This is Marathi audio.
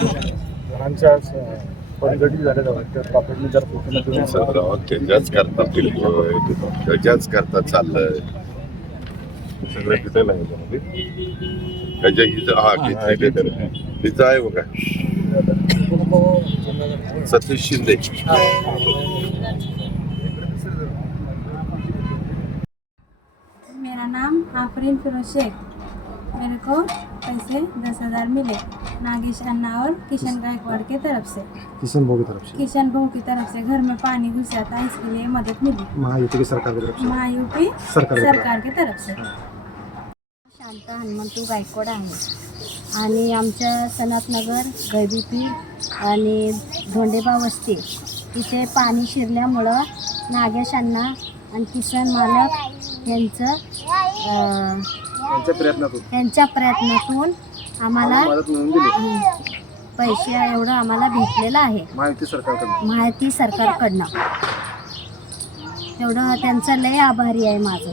घरांच्या पडगडी झालेल्या होत्या तातडीने जर सूचना देऊन त्याच्याच करता फिरतोय त्याच्याच करता चाललंय. सगळं डिटेल आहे त्याच्या हिचं हा घेतली हिचं आहे बघा. सतीश शिंदे. मेरा नाम आफरीन फिरोज शेख. मेरे को पैसे दस हज़ार मिले. नागेश अन्ना और किशन गायकवाड़ की तरफ से किशन भाऊ की तरफ से किशन बहू की तरफ से घर में पानी घुस जाता इसके लिए मदद मिली. महायुति की सरकार की तरफ से महायूपी सरकार की तरफ सरकार की तरफ से शांत हनुमंतू गायकवाड आहे. आणि आमच्या सनातनगर गैबीपी आणि धोंडेबा वस्ती इथे पाणी शिरल्यामुळं नागेश अण्णा आणि किसन मालक यांचं अं, त्यांच्या प्रयत्नातून. यांच्या प्रयत्नातून आम्हाला मदत दिली. पैसे एवढं आम्हाला भेटलेलं आहे. महायुती सरकारकडून. माहिती सरकारकडनं. एवढं त्यांचं लय आभारी आहे माझं.